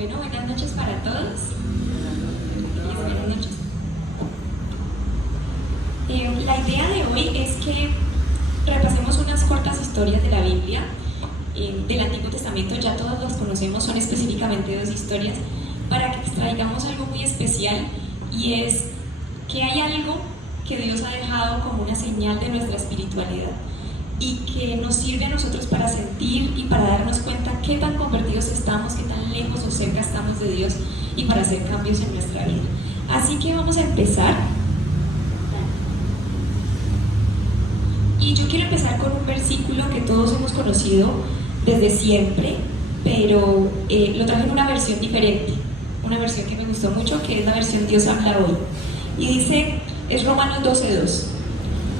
Bueno, buenas noches para todos. Buenas noches. La idea de hoy es que repasemos unas cortas historias de la Biblia. Del Antiguo Testamento ya todos las conocemos, son específicamente dos historias, para que extraigamos algo muy especial, y es que hay algo que Dios ha dejado como una señal de nuestra espiritualidad y que nos sirve a nosotros para sentir y para darnos cuenta qué tan convertidos estamos, qué tan lejos o cerca estamos de Dios, y para hacer cambios en nuestra vida. Así que vamos a empezar. Y yo quiero empezar con un versículo que todos hemos conocido desde siempre, pero lo traje en una versión diferente, una versión que me gustó mucho, que es la versión Dios habla hoy. Y dice, es Romanos 12:2.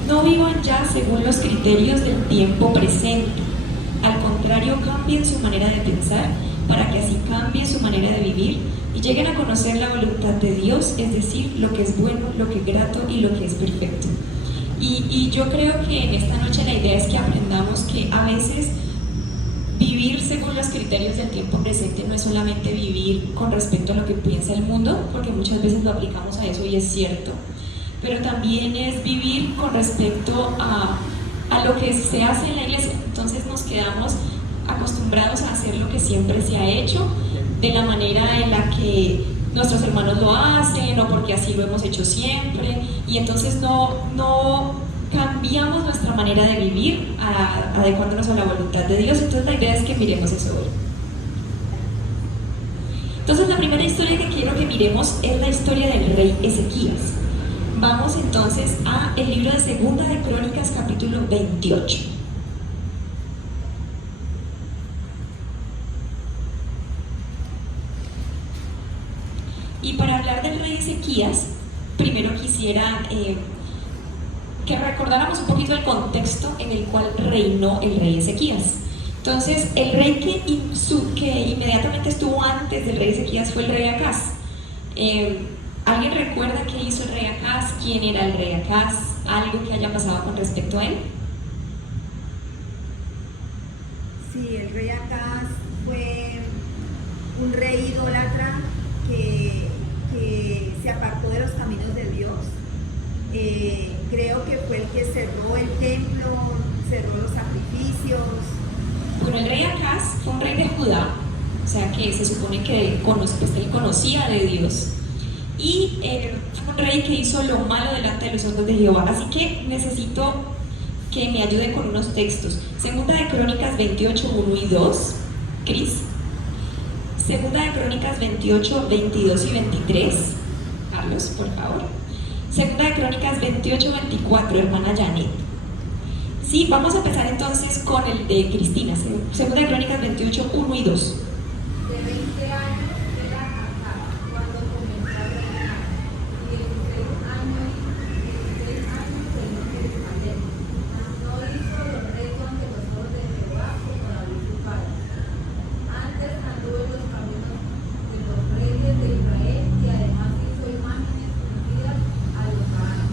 No vivan ya según los criterios del tiempo presente. Al contrario, cambien su manera de pensar para que así cambie su manera de vivir y lleguen a conocer la voluntad de Dios, es decir, lo que es bueno, lo que es grato y lo que es perfecto. Y yo creo que en esta noche la idea es que aprendamos que a veces vivir según los criterios del tiempo presente no es solamente vivir con respecto a lo que piensa el mundo, porque muchas veces lo aplicamos a eso y es cierto, pero también es vivir con respecto a lo que se hace en la iglesia. Entonces nos quedamos acostumbrados a hacer lo que siempre se ha hecho, de la manera en la que nuestros hermanos lo hacen, o porque así lo hemos hecho siempre, y entonces no cambiamos nuestra manera de vivir adecuándonos a la voluntad de Dios. Entonces la idea es que miremos eso hoy. Entonces la primera historia que quiero que miremos es la historia del rey Ezequías. Vamos entonces a el libro de Segunda de Crónicas, capítulo 28. Y para hablar del rey Ezequías, primero quisiera que recordáramos un poquito el contexto en el cual reinó el rey Ezequías. Entonces, el rey que inmediatamente estuvo antes del rey Ezequías fue el rey Acaz. ¿Alguien recuerda qué hizo el rey Acaz? ¿Quién era el rey Acaz? ¿Algo que haya pasado con respecto a él? Sí, el rey Acaz fue un rey idólatra que se apartó de los caminos de Dios. Creo que fue el que cerró el templo, cerró los sacrificios. Bueno, el rey Acaz fue un rey de Judá, o sea que se supone que él conocía de Dios, y fue un rey que hizo lo malo delante de los ojos de Jehová. Así que necesito que me ayuden con unos textos. Segunda de Crónicas 28, 1 y 2, Cris. Segunda de Crónicas 28, 22 y 23, Carlos, por favor. Segunda de Crónicas 28, 24, hermana Janet. Sí, vamos a empezar entonces con el de Cristina. Segunda de Crónicas 28, 1 y 2. De 20 años era casada cuando comenzó a reinar, y 16 años reinó en Jerusalén. No hizo lo recto ante los ojos de Jehová como David su padre. Antes anduvo en los caminos de los reyes de Israel, y además hizo imágenes fundidas a los paganos.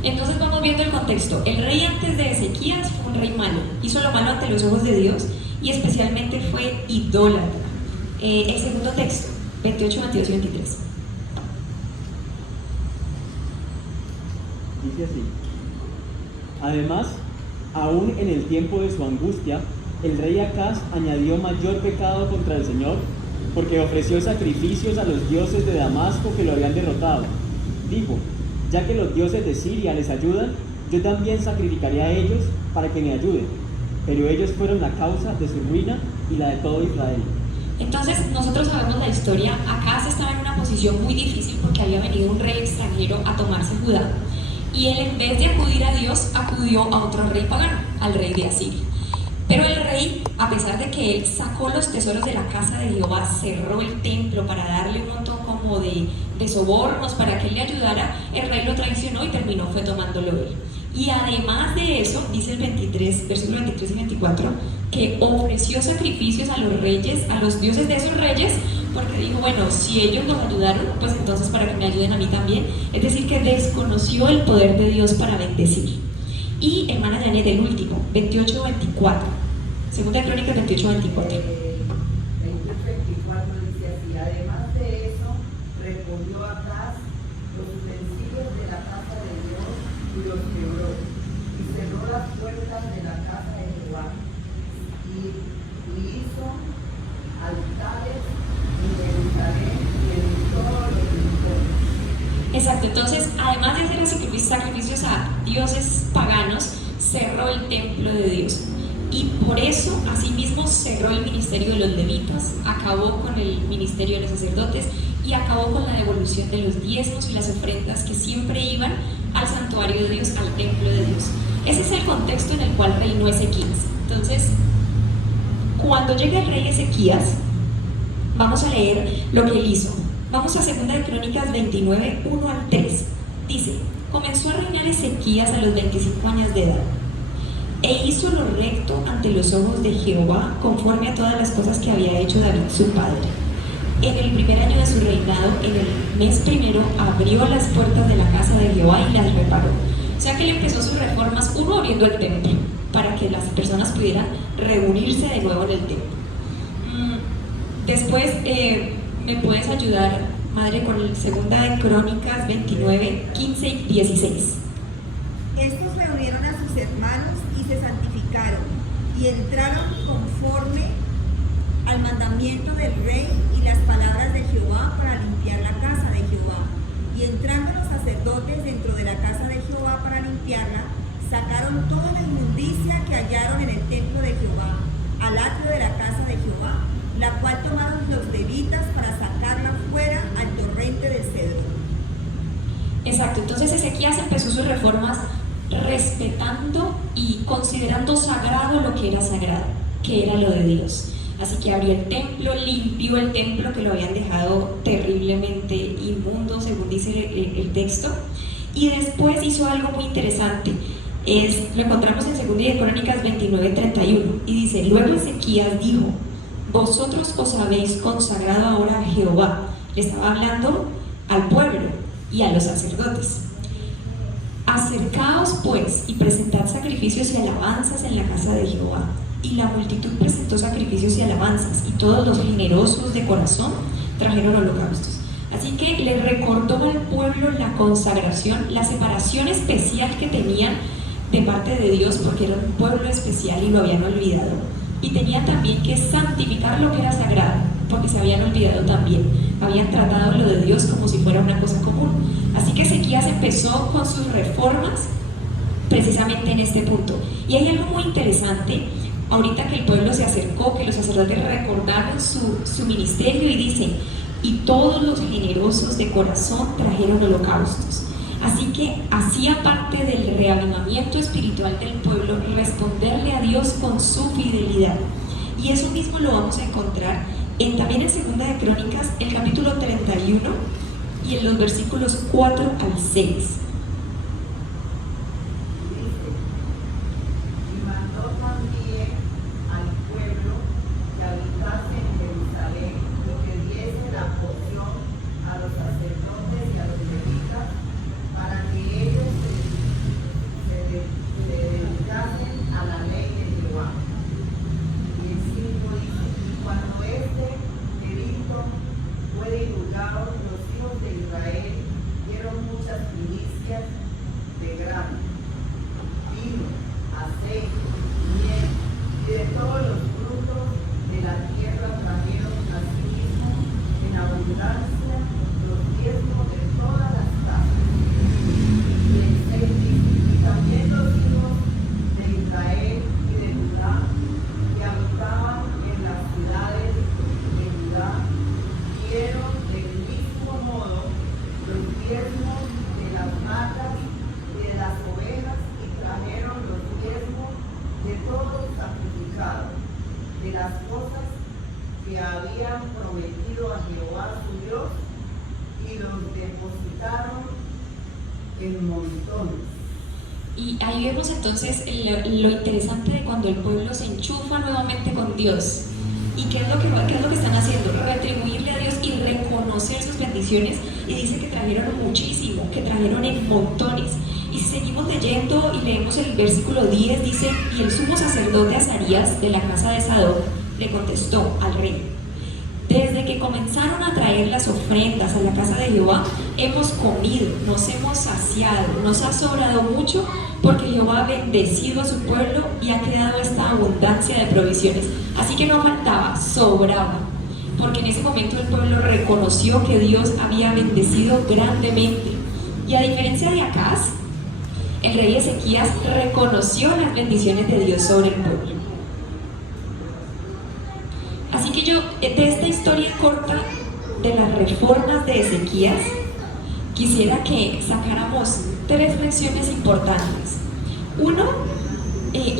Entonces vamos viendo el contexto. El rey antes de Ezequías fue un rey malo, hizo lo malo ante los ojos de Dios y especialmente fue idólatra. El segundo texto, 28, 22 y 23. Dice así: además, aún en el tiempo de su angustia, el rey Acaz añadió mayor pecado contra el Señor, porque ofreció sacrificios a los dioses de Damasco que lo habían derrotado. Dijo: ya que los dioses de Siria les ayudan, yo también sacrificaré a ellos para que me ayuden. Pero ellos fueron la causa de su ruina y la de todo Israel. Entonces nosotros sabemos la historia. Acaz estaba en una posición muy difícil porque había venido un rey extranjero a tomarse Judá, y él, en vez de acudir a Dios, acudió a otro rey pagano, al rey de Asiria. Pero el rey, a pesar de que él sacó los tesoros de la casa de Jehová, cerró el templo para darle un montón como de sobornos para que él le ayudara, el rey lo traicionó y terminó fue tomándolo él. Y además de eso, dice el 23, versículos 23 y 24, que ofreció sacrificios a los reyes, a los dioses de esos reyes, porque dijo, bueno, si ellos nos ayudaron, pues entonces para que me ayuden a mí también. Es decir, que desconoció el poder de Dios para bendecir. Y hermana Janet, el último, 28-24. Segunda de Crónicas 28-24. 24 dice así: altares en Jerusalén y en todos los rincones. Exacto, entonces además de hacer sacrificios a dioses paganos, cerró el templo de Dios. Y por eso, asimismo, cerró el ministerio de los levitas, acabó con el ministerio de los sacerdotes y acabó con la devolución de los diezmos y las ofrendas que siempre iban al santuario de Dios, al templo de Dios. Ese es el contexto en el cual reinó Ezequías. Entonces, cuando llega el rey Ezequías, vamos a leer lo que él hizo. Vamos a 2 de Crónicas 29, 1 al 3. Dice: comenzó a reinar Ezequías a los 25 años de edad, e hizo lo recto ante los ojos de Jehová, conforme a todas las cosas que había hecho David su padre. En el primer año de su reinado, en el mes primero, abrió las puertas de la casa de Jehová y las reparó. O sea que él empezó sus reformas, uno, abriendo el templo, para que las personas pudieran reunirse de nuevo en el templo. Después, ¿me puedes ayudar, madre, con el 2 de Crónicas 29, 15 y 16? Estos reunieron a sus hermanos y se santificaron, y entraron conforme al mandamiento del rey y las palabras de Jehová para limpiar la casa de Jehová. Y entrando los sacerdotes dentro de la casa de Jehová para limpiarla, sacaron toda la inmundicia que hallaron en el templo de Jehová, al atrio de la casa de Jehová, la cual tomaron los levitas para sacarla fuera al torrente del Cedro. Exacto, entonces Ezequías empezó sus reformas respetando y considerando sagrado lo que era sagrado, que era lo de Dios. Así que abrió el templo, limpió el templo que lo habían dejado terriblemente inmundo, según dice el texto, y después hizo algo muy interesante. Lo encontramos en 2 de Crónicas 29, 31, y dice: luego Ezequías dijo: vosotros os habéis consagrado ahora a Jehová. Le estaba hablando al pueblo y a los sacerdotes. Acercaos pues y presentad sacrificios y alabanzas en la casa de Jehová. Y la multitud presentó sacrificios y alabanzas, y todos los generosos de corazón trajeron holocaustos. Así que le recordó al pueblo la consagración, la separación especial que tenían de parte de Dios, porque era un pueblo especial y lo habían olvidado. Y tenían también que santificar lo que era sagrado, porque se habían olvidado también. Habían tratado lo de Dios como si fuera una cosa común. Así que Ezequías empezó con sus reformas precisamente en este punto. Y hay algo muy interesante. Ahorita que el pueblo se acercó, que los sacerdotes recordaron su ministerio, y dicen: y todos los generosos de corazón trajeron holocaustos. Así que hacía parte del reavivamiento espiritual del pueblo responderle a Dios con su fidelidad. Y eso mismo lo vamos a encontrar también en 2 de Crónicas, el capítulo 31, y en los versículos 4 al 6. De las cosas que habían prometido a Jehová su Dios, y los depositaron en montones. Y ahí vemos entonces lo interesante de cuando el pueblo se enchufa nuevamente con Dios. ¿Y qué es lo que están haciendo? Retribuirle a Dios y reconocer sus bendiciones. Y dice que trajeron muchísimo, que trajeron en montones. Y si seguimos leyendo y leemos el versículo 10, dice: y el sumo sacerdote Azarías de la casa de Sadoc le contestó al rey: desde que comenzaron a traer las ofrendas a la casa de Jehová, hemos comido, nos hemos saciado, nos ha sobrado mucho, porque Jehová ha bendecido a su pueblo y ha creado esta abundancia de provisiones. Así que no faltaba, sobraba. porque en ese momento el pueblo reconoció que Dios había bendecido grandemente. Y a diferencia de Acaz, el rey Ezequías reconoció las bendiciones de Dios sobre el pueblo. Así que yo, de esta historia corta de las reformas de Ezequías, quisiera que sacáramos 3 lecciones importantes. Uno,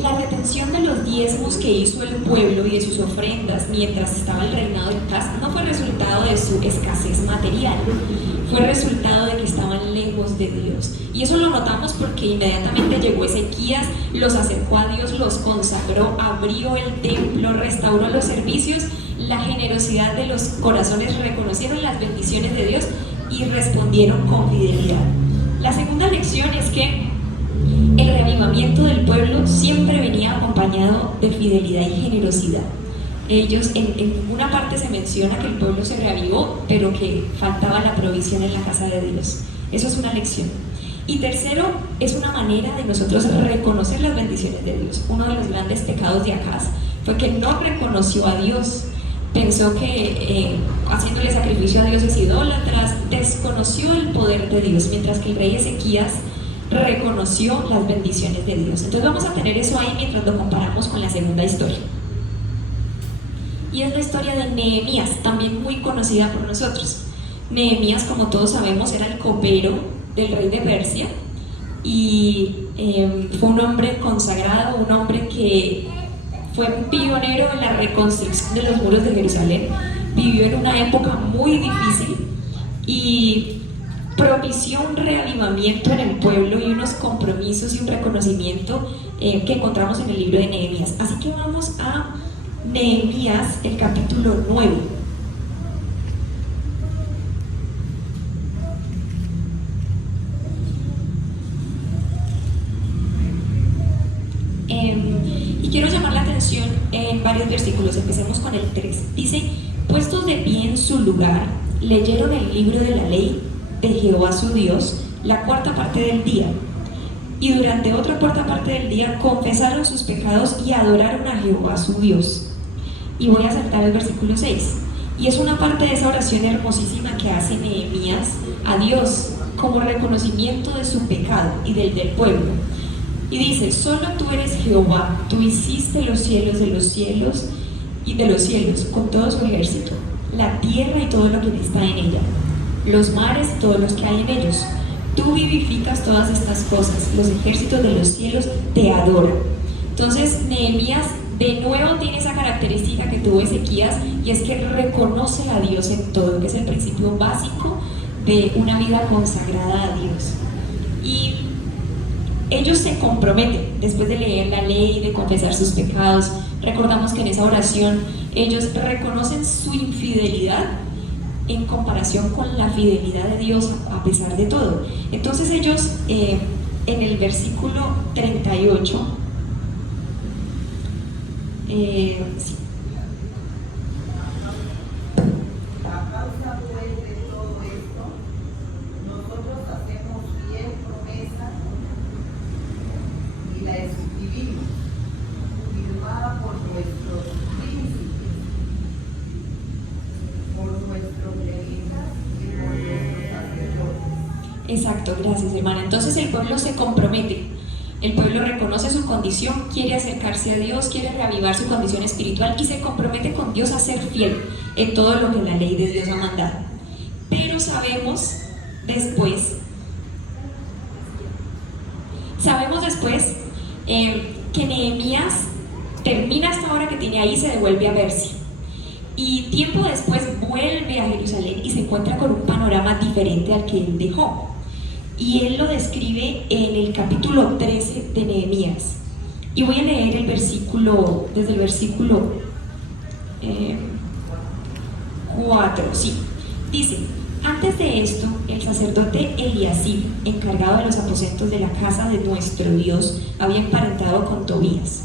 la retención de los diezmos que hizo el pueblo y de sus ofrendas mientras estaba el reinado de Acaz no fue resultado de su escasez material, fue resultado de que estaban lejos de Dios. Y eso lo notamos porque inmediatamente llegó Ezequías, los acercó a Dios, los consagró, abrió el templo, restauró los servicios, la generosidad de los corazones, reconocieron las bendiciones de Dios y respondieron con fidelidad. La segunda lección es que el reavivamiento del pueblo siempre venía acompañado de fidelidad y generosidad. Ellos, en ninguna parte se menciona que el pueblo se reavivó, pero que faltaba la provisión en la casa de Dios. Eso es una lección. Y tercero, es una manera de nosotros reconocer las bendiciones de Dios. Uno de los grandes pecados de Acaz fue que no reconoció a Dios. Pensó que haciéndole sacrificio a dioses idólatras, desconoció el poder de Dios, mientras que el rey Ezequías reconoció las bendiciones de Dios. Entonces vamos a tener eso ahí mientras lo comparamos con la segunda historia. Y es la historia de Nehemías, también muy conocida por nosotros. Nehemías, como todos sabemos, era el copero del rey de Persia y fue un hombre consagrado, un hombre que fue un pionero en la reconstrucción de los muros de Jerusalén. Vivió en una época muy difícil y propició un reavivamiento en el pueblo y unos compromisos y un reconocimiento que encontramos en el libro de Nehemías. Así que vamos a Nehemías, el capítulo 9. Y quiero llamar la atención en varios versículos. Empecemos con el 3. Dice: puestos de pie en su lugar, leyeron el libro de la ley de Jehová su Dios la cuarta parte del día, y durante otra cuarta parte del día confesaron sus pecados y adoraron a Jehová su Dios. Y voy a saltar el versículo 6, y es una parte de esa oración hermosísima que hace Nehemías a Dios como reconocimiento de su pecado y del pueblo. Y dice: solo tú eres Jehová, tú hiciste los cielos de los cielos y de los cielos con todo su ejército, la tierra y todo lo que está en ella, los mares y todos los que hay en ellos. Tú vivificas todas estas cosas, los ejércitos de los cielos te adoran. Entonces Nehemías de nuevo tiene esa característica que tuvo Ezequías, y es que reconoce a Dios en todo, que es el principio básico de una vida consagrada a Dios. Y ellos se comprometen, después de leer la ley, de confesar sus pecados. Recordamos que en esa oración ellos reconocen su infidelidad en comparación con la fidelidad de Dios a pesar de todo. Entonces ellos, en el versículo 38, sí. A causa pues de todo esto, nosotros hacemos bien promesa y la escribimos, firmada por nuestros príncipes, por nuestros levitas y por nuestros sacerdotes. Exacto, gracias hermana. Entonces el pueblo se compromete. El pueblo reconoce su condición, quiere acercarse a Dios, quiere reavivar su condición espiritual y se compromete con Dios a ser fiel en todo lo que la ley de Dios ha mandado. Pero sabemos después que Nehemías termina esta obra que tiene ahí y se devuelve a Persia. Y tiempo después vuelve a Jerusalén y se encuentra con un panorama diferente al que él dejó. Y él lo describe en el capítulo 13 de Nehemías. Y voy a leer el versículo, desde el versículo 4, sí. Dice: antes de esto, el sacerdote Eliasib, encargado de los aposentos de la casa de nuestro Dios, había emparentado con Tobías.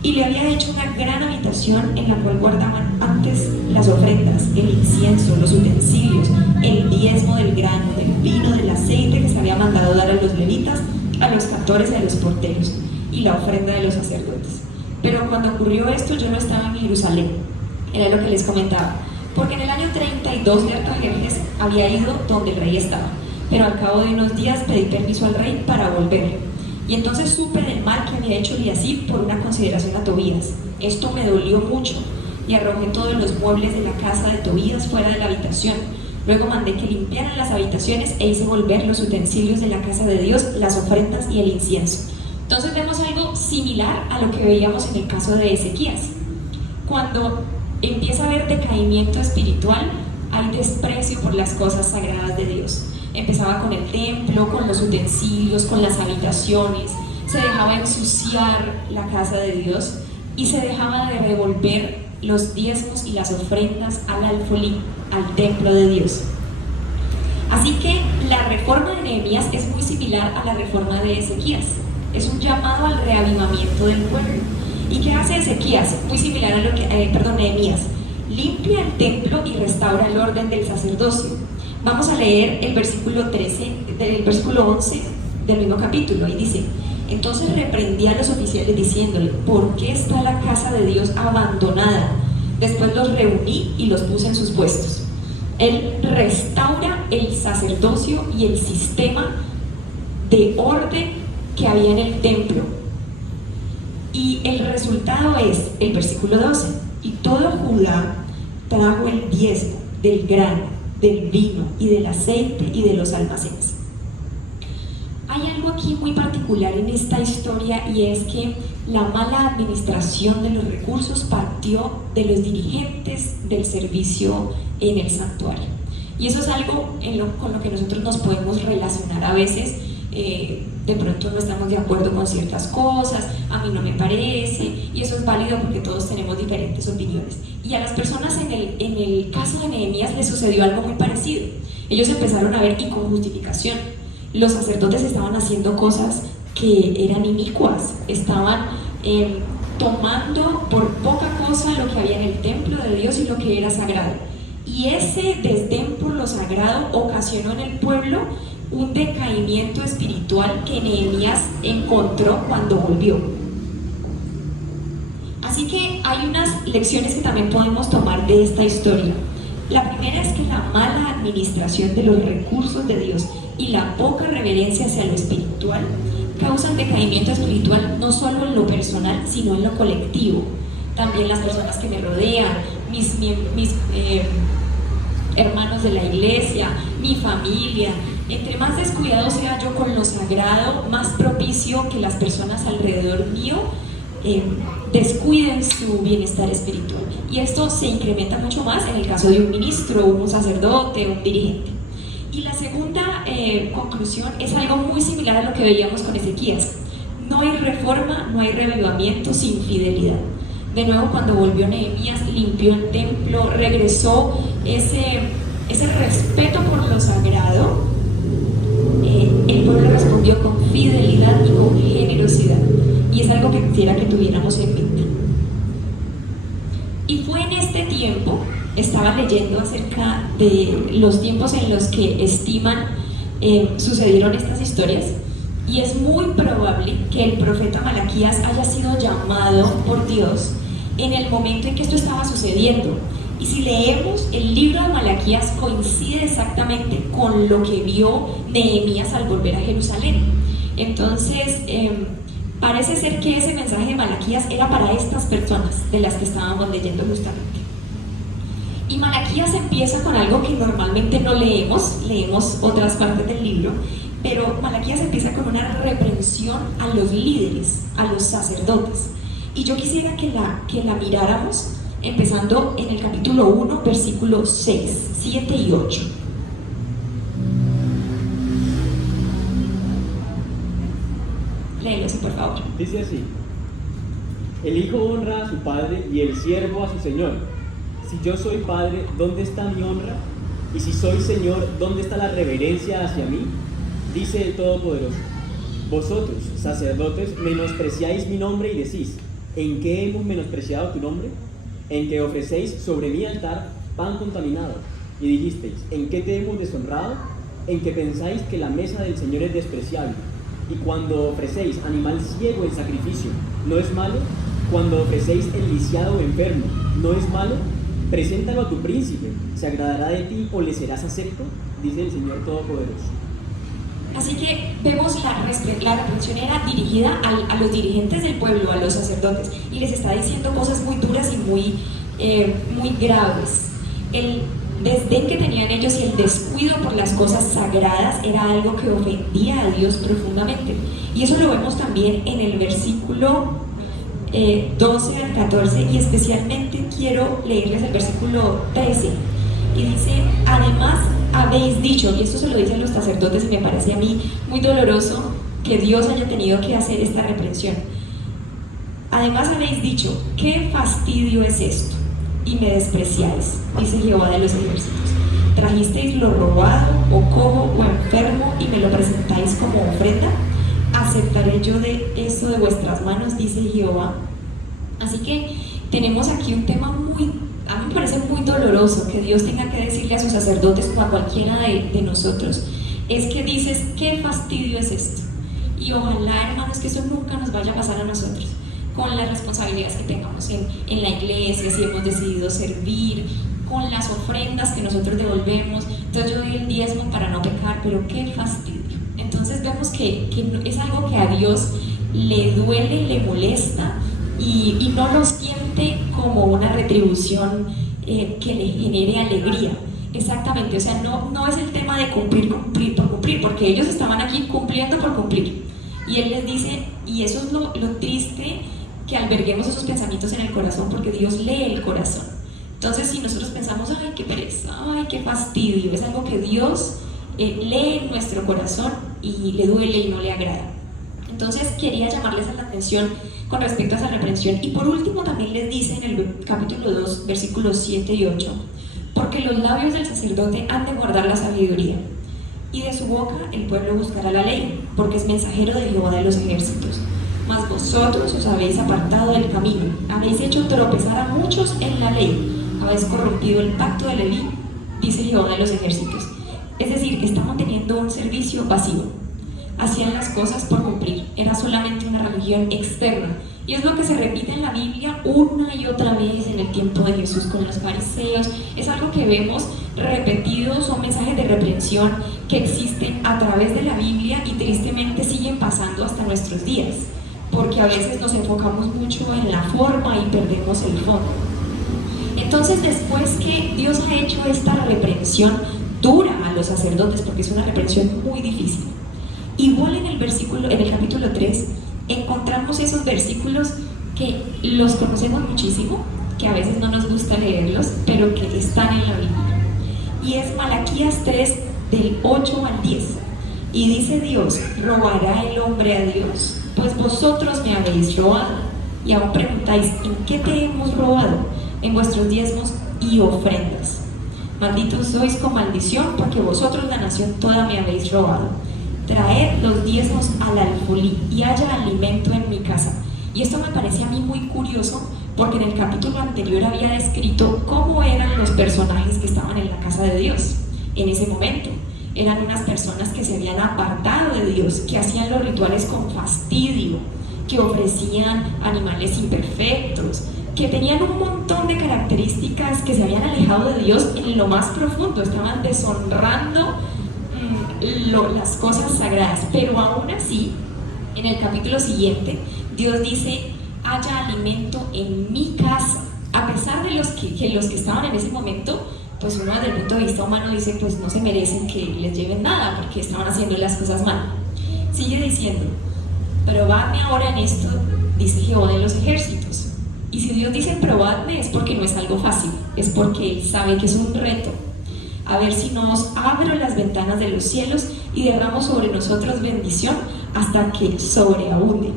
Y le había hecho una gran habitación en la cual guardaban antes las ofrendas, el incienso, los utensilios, el diezmo del grano, del vino, del aceite que se había mandado dar a los levitas, a los cantores y a los porteros, y la ofrenda de los sacerdotes. Pero cuando ocurrió esto, yo no estaba en Jerusalén, era lo que les comentaba, porque en el año 32 de Artajerjes había ido donde el rey estaba, pero al cabo de unos días pedí permiso al rey para volver. Y entonces supe del mal que había hecho Eliasib por una consideración a Tobías. Esto me dolió mucho y arrojé todos los muebles de la casa de Tobías fuera de la habitación. Luego mandé que limpiaran las habitaciones e hice volver los utensilios de la casa de Dios, las ofrendas y el incienso. Entonces vemos algo similar a lo que veíamos en el caso de Ezequías. Cuando empieza a haber decaimiento espiritual, hay desprecio por las cosas sagradas de Dios. Empezaba con el templo, con los utensilios, con las habitaciones, se dejaba ensuciar la casa de Dios y se dejaba de devolver los diezmos y las ofrendas al alfolí, al templo de Dios. Así que la reforma de Nehemías es muy similar a la reforma de Ezequías. Es un llamado al reavivamiento del pueblo. ¿Y qué hace Ezequías? Muy similar a lo que, Nehemías. Limpia el templo y restaura el orden del sacerdocio. Vamos a leer el versículo 11 del mismo capítulo y dice: entonces reprendí a los oficiales diciéndole: ¿por qué está la casa de Dios abandonada? Después los reuní y los puse en sus puestos. Él restaura el sacerdocio y el sistema de orden que había en el templo. Y el resultado es el versículo 12: y todo Judá trajo el diezmo del grano, del vino y del aceite y de los almacenes. Hay algo aquí muy particular en esta historia, y es que la mala administración de los recursos partió de los dirigentes del servicio en el santuario. Y eso es algo con lo que nosotros nos podemos relacionar a veces. De pronto no estamos de acuerdo con ciertas cosas, a mí no me parece, y eso es válido porque todos tenemos diferentes opiniones. Y a las personas en el caso de Nehemías les sucedió algo muy parecido. Ellos empezaron a ver, y con justificación, los sacerdotes estaban haciendo cosas que eran inicuas, estaban tomando por poca cosa lo que había en el templo de Dios y lo que era sagrado. Y ese desdén por lo sagrado ocasionó en el pueblo un decaimiento espiritual que Nehemías encontró cuando volvió. Así que hay unas lecciones que también podemos tomar de esta historia. La primera es que la mala administración de los recursos de Dios y la poca reverencia hacia lo espiritual causan decaimiento espiritual no solo en lo personal, sino en lo colectivo. También las personas que me rodean, mis hermanos de la iglesia, mi familia. Entre más descuidado sea yo con lo sagrado, más propicio que las personas alrededor mío descuiden su bienestar espiritual. Y esto se incrementa mucho más en el caso de un ministro, un sacerdote, un dirigente. Y la segunda conclusión es algo muy similar a lo que veíamos con Ezequías. No hay reforma, no hay revivamiento sin fidelidad. De nuevo, cuando volvió Nehemías, limpió el templo, regresó ese respeto por lo sagrado. El pueblo respondió con fidelidad y con generosidad, y es algo que quisiera que tuviéramos en mente. Y fue en este tiempo, estaba leyendo acerca de los tiempos en los que estiman sucedieron estas historias, y es muy probable que el profeta Malaquías haya sido llamado por Dios en el momento en que esto estaba sucediendo. Y si leemos el libro de Malaquías, coincide exactamente con lo que vio Nehemías al volver a Jerusalén. Entonces, parece ser que ese mensaje de Malaquías era para estas personas de las que estábamos leyendo justamente. Y Malaquías empieza con algo que normalmente no leemos otras partes del libro, pero Malaquías empieza con una reprensión a los líderes, a los sacerdotes. Y yo quisiera que la miráramos empezando en el capítulo 1, versículos 6, 7 y 8. Léelo así, por favor. Dice así: el hijo honra a su padre y el siervo a su señor. Si yo soy padre, ¿dónde está mi honra? Y si soy señor, ¿dónde está la reverencia hacia mí? Dice el Todopoderoso: vosotros, sacerdotes, menospreciáis mi nombre y decís: ¿en qué hemos menospreciado tu nombre? En que ofrecéis sobre mi altar pan contaminado. Y dijisteis: ¿en qué te hemos deshonrado? En que pensáis que la mesa del Señor es despreciable. Y cuando ofrecéis animal ciego en sacrificio, ¿no es malo? Cuando ofrecéis el lisiado o enfermo, ¿no es malo? Preséntalo a tu príncipe, ¿se agradará de ti o le serás acepto? Dice el Señor Todopoderoso. Así que vemos la reprensión era dirigida a los dirigentes del pueblo, a los sacerdotes, y les está diciendo cosas muy duras y muy graves. El desdén que tenían ellos y el descuido por las cosas sagradas era algo que ofendía a Dios profundamente. Y eso lo vemos también en el versículo 12 al 14, y especialmente quiero leerles el versículo 13, y dice: además habéis dicho, y esto se lo dicen los sacerdotes, y me parece a mí muy doloroso que Dios haya tenido que hacer esta reprensión. Además habéis dicho: ¿qué fastidio es esto? Y me despreciáis, dice Jehová de los ejércitos. Trajisteis lo robado, o cojo, o enfermo, y me lo presentáis como ofrenda. ¿Aceptaré yo de eso de vuestras manos? Dice Jehová. Así que tenemos aquí un tema a mí me parece muy doloroso que Dios tenga que decirle a sus sacerdotes o a cualquiera de nosotros, es que dices: ¿qué fastidio es esto? Y ojalá, hermanos, que eso nunca nos vaya a pasar a nosotros, con las responsabilidades que tengamos en la iglesia, si hemos decidido servir, con las ofrendas que nosotros devolvemos. Entonces yo doy el diezmo para no pecar, pero qué fastidio. Entonces vemos que es algo que a Dios le duele, le molesta, y no lo siente como una retribución que le genere alegría. Exactamente, o sea, no es el tema de cumplir por cumplir, porque ellos estaban aquí cumpliendo por cumplir. Y Él les dice, y eso es lo triste, que alberguemos esos pensamientos en el corazón, porque Dios lee el corazón. Entonces, si nosotros pensamos: ay, qué pereza, ay, qué fastidio, es algo que Dios lee en nuestro corazón y le duele y no le agrada. Entonces quería llamarles la atención con respecto a esa reprensión. Y por último también les dice en el capítulo 2, versículos 7 y 8: porque los labios del sacerdote han de guardar la sabiduría, y de su boca el pueblo buscará la ley, porque es mensajero de Jehová de los ejércitos. Mas vosotros os habéis apartado del camino, habéis hecho tropezar a muchos en la ley, habéis corrompido el pacto de Leví, dice Jehová de los ejércitos. Es decir, estaban teniendo un servicio vacío, hacían las cosas por cumplir, era solamente una religión externa. Y es lo que se repite en la Biblia una y otra vez en el tiempo de Jesús con los fariseos. Es algo que vemos repetido, son mensajes de reprensión que existen a través de la Biblia y tristemente siguen pasando hasta nuestros días, porque a veces nos enfocamos mucho en la forma y perdemos el fondo. Entonces, después que Dios ha hecho esta reprensión dura a los sacerdotes, porque es una reprensión muy difícil, igual en el capítulo 3 encontramos esos versículos que los conocemos muchísimo, que a veces no nos gusta leerlos, pero que están en la Biblia. Y es Malaquías 3, del 8 al 10. Y dice Dios: ¿robará el hombre a Dios? Pues vosotros me habéis robado. Y aún preguntáis: ¿en qué te hemos robado? En vuestros diezmos y ofrendas. Malditos sois con maldición, porque vosotros, la nación toda, me habéis robado. Traed los diezmos al alfolí, y haya alimento en mi casa. Y esto me parece a mí muy curioso, porque en el capítulo anterior había descrito cómo eran los personajes que estaban en la casa de Dios en ese momento. Eran unas personas que se habían apartado de Dios, que hacían los rituales con fastidio, que ofrecían animales imperfectos, que tenían un montón de características, que se habían alejado de Dios en lo más profundo, estaban deshonrando las cosas sagradas. Pero aún así, en el capítulo siguiente, Dios dice: haya alimento en mi casa. A pesar de los que estaban en ese momento, pues uno desde el punto de vista humano dice: pues no se merecen que les lleven nada, porque estaban haciendo las cosas mal. Sigue diciendo: probadme ahora en esto, dice Jehová de los ejércitos. Y si Dios dice probadme, es porque no es algo fácil, es porque Él sabe que es un reto. A ver si nos abro las ventanas de los cielos y derramo sobre nosotros bendición hasta que sobreabunde.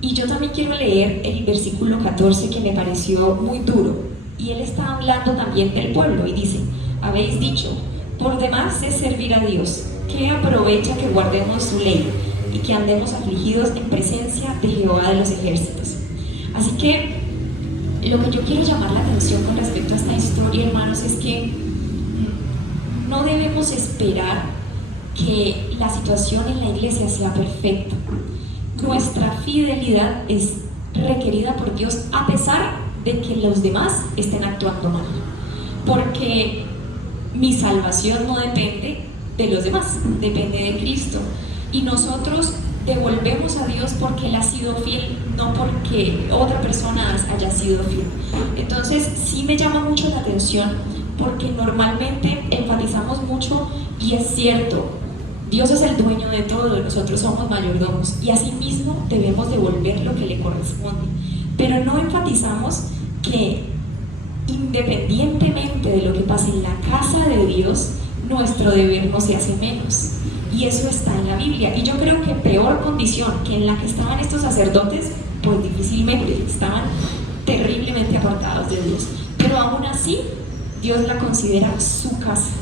Y yo también quiero leer el versículo 14, que me pareció muy duro. Y Él está hablando también del pueblo y dice: habéis dicho, por demás es servir a Dios, ¿qué aprovecha que guardemos su ley y que andemos afligidos en presencia de Jehová de los ejércitos? Así que lo que yo quiero llamar la atención con respecto a esta historia, hermanos, es que no debemos esperar que la situación en la iglesia sea perfecta. Nuestra fidelidad es requerida por Dios a pesar de que los demás estén actuando mal, porque mi salvación no depende de los demás, depende de Cristo, y nosotros devolvemos a Dios porque Él ha sido fiel, no porque otra persona haya sido fiel. Entonces sí me llama mucho la atención, porque normalmente enfatizamos mucho, y es cierto, Dios es el dueño de todo y nosotros somos mayordomos, y asimismo debemos devolver lo que le corresponde, pero no enfatizamos que independientemente de lo que pase en la casa de Dios, nuestro deber no se hace menos, y eso está en la Biblia. Y yo creo que peor condición que en la que estaban estos sacerdotes, pues difícilmente, estaban terriblemente apartados de Dios, pero aún así Dios la considera su casa.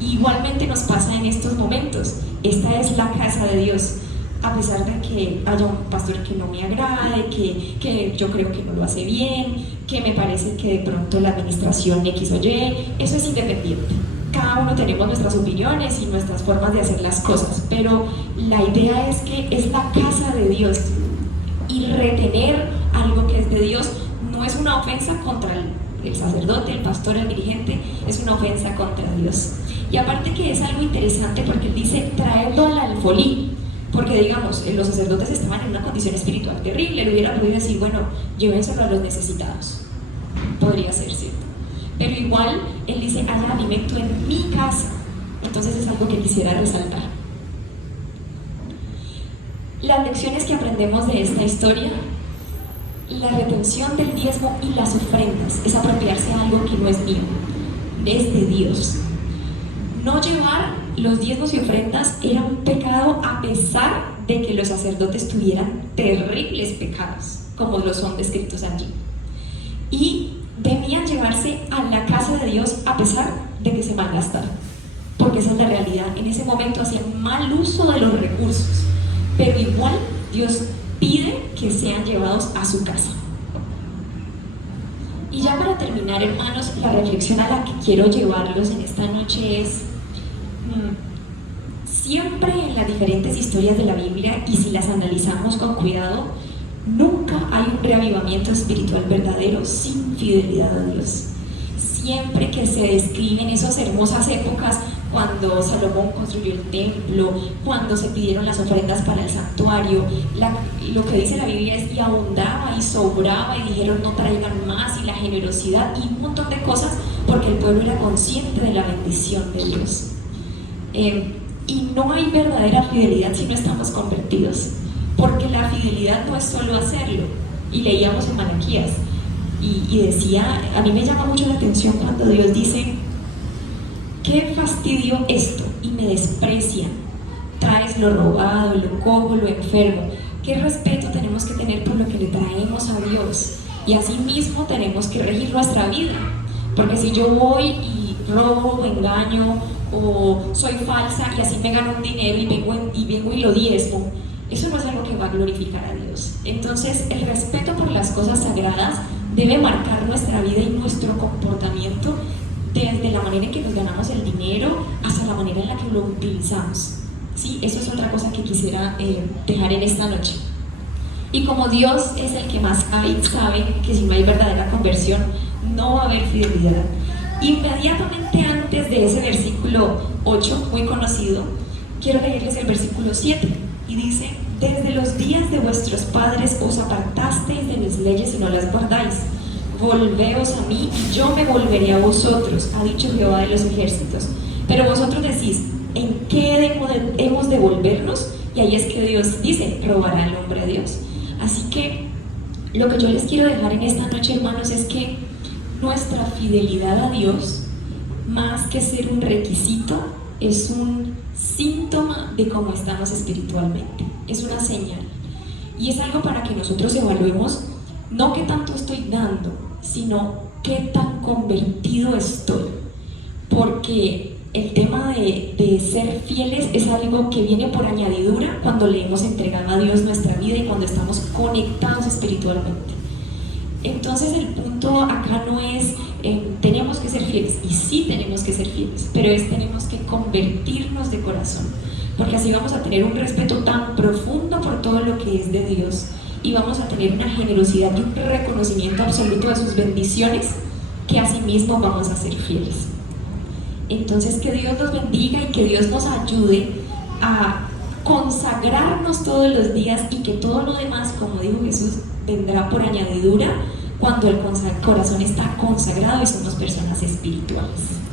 Igualmente nos pasa en estos momentos. Esta es la casa de Dios, a pesar de que haya un pastor que no me agrade, que yo creo que no lo hace bien, que me parece que de pronto la administración X o Y, eso es independiente. Cada uno tenemos nuestras opiniones y nuestras formas de hacer las cosas, pero la idea es que es la casa de Dios, y retener algo que es de Dios no es una ofensa contra el sacerdote, el pastor, el dirigente, es una ofensa contra Dios. Y aparte que es algo interesante, porque él dice traerlo al alfolí, porque digamos, los sacerdotes estaban en una condición espiritual terrible. Él hubiera podido decir, bueno, llévenselo a los necesitados, podría ser cierto, pero igual él dice, haya alimento en mi casa. Entonces es algo que quisiera resaltar. Las lecciones que aprendemos de esta historia: la retención del diezmo y las ofrendas es apropiarse a algo que no es mío, es de Dios. No llevar los diezmos y ofrendas era un pecado, a pesar de que los sacerdotes tuvieran terribles pecados, como lo son descritos allí. Y debían llevarse a la casa de Dios a pesar de que se malgastaran, porque esa es la realidad. En ese momento hacían mal uso de los recursos, pero igual Dios pide que sean llevados a su casa. Y ya para terminar, hermanos, la reflexión a la que quiero llevarlos en esta noche es: siempre en las diferentes historias de la Biblia, y si las analizamos con cuidado, nunca hay un reavivamiento espiritual verdadero sin fidelidad a Dios. Siempre que se describen esas hermosas épocas, cuando Salomón construyó el templo, cuando se pidieron las ofrendas para el santuario, lo que dice la Biblia es: y abundaba y sobraba, y dijeron no traigan más, y la generosidad y un montón de cosas, porque el pueblo era consciente de la bendición de Dios. Y no hay verdadera fidelidad si no estamos convertidos, porque la fidelidad no es solo hacerlo. Y leíamos en Malaquías y decía, a mí me llama mucho la atención cuando Dios dice: qué fastidio esto, y me desprecian, traes lo robado, lo cojo, lo enfermo. Qué respeto tenemos que tener por lo que le traemos a Dios, y asimismo tenemos que regir nuestra vida, porque si yo voy y robo o engaño o soy falsa y así me gano un dinero y vengo y lo diezmo, eso no es algo que va a glorificar a Dios. Entonces el respeto por las cosas sagradas debe marcar nuestra vida y nuestro comportamiento, desde la manera en que nos ganamos el dinero hasta la manera en la que lo utilizamos. Sí, eso es otra cosa que quisiera dejar en esta noche. Y como Dios es el que más sabe que si no hay verdadera conversión, no va a haber fidelidad, inmediatamente antes de ese versículo 8, muy conocido, quiero leerles el versículo 7, y dice: desde los días de vuestros padres os apartasteis de mis leyes y no las guardáis. Volveos a mí y yo me volveré a vosotros, ha dicho Jehová de los ejércitos. Pero vosotros decís: ¿en qué hemos de volvernos? Y ahí es que Dios dice: robará el hombre a Dios. Así que lo que yo les quiero dejar en esta noche, hermanos, es que nuestra fidelidad a Dios, más que ser un requisito, es un síntoma de cómo estamos espiritualmente, es una señal, y es algo para que nosotros evaluemos no qué tanto estoy dando, sino qué tan convertido estoy, porque el tema de ser fieles es algo que viene por añadidura cuando le hemos entregado a Dios nuestra vida y cuando estamos conectados espiritualmente. Entonces el punto acá no es tenemos que ser fieles, y sí tenemos que ser fieles, pero tenemos que convertirnos de corazón, porque así vamos a tener un respeto tan profundo por todo lo que es de Dios, y vamos a tener una generosidad y un reconocimiento absoluto de sus bendiciones, que asimismo vamos a ser fieles. Entonces, que Dios nos bendiga y que Dios nos ayude a consagrarnos todos los días, y que todo lo demás, como dijo Jesús, vendrá por añadidura cuando el corazón está consagrado y somos personas espirituales.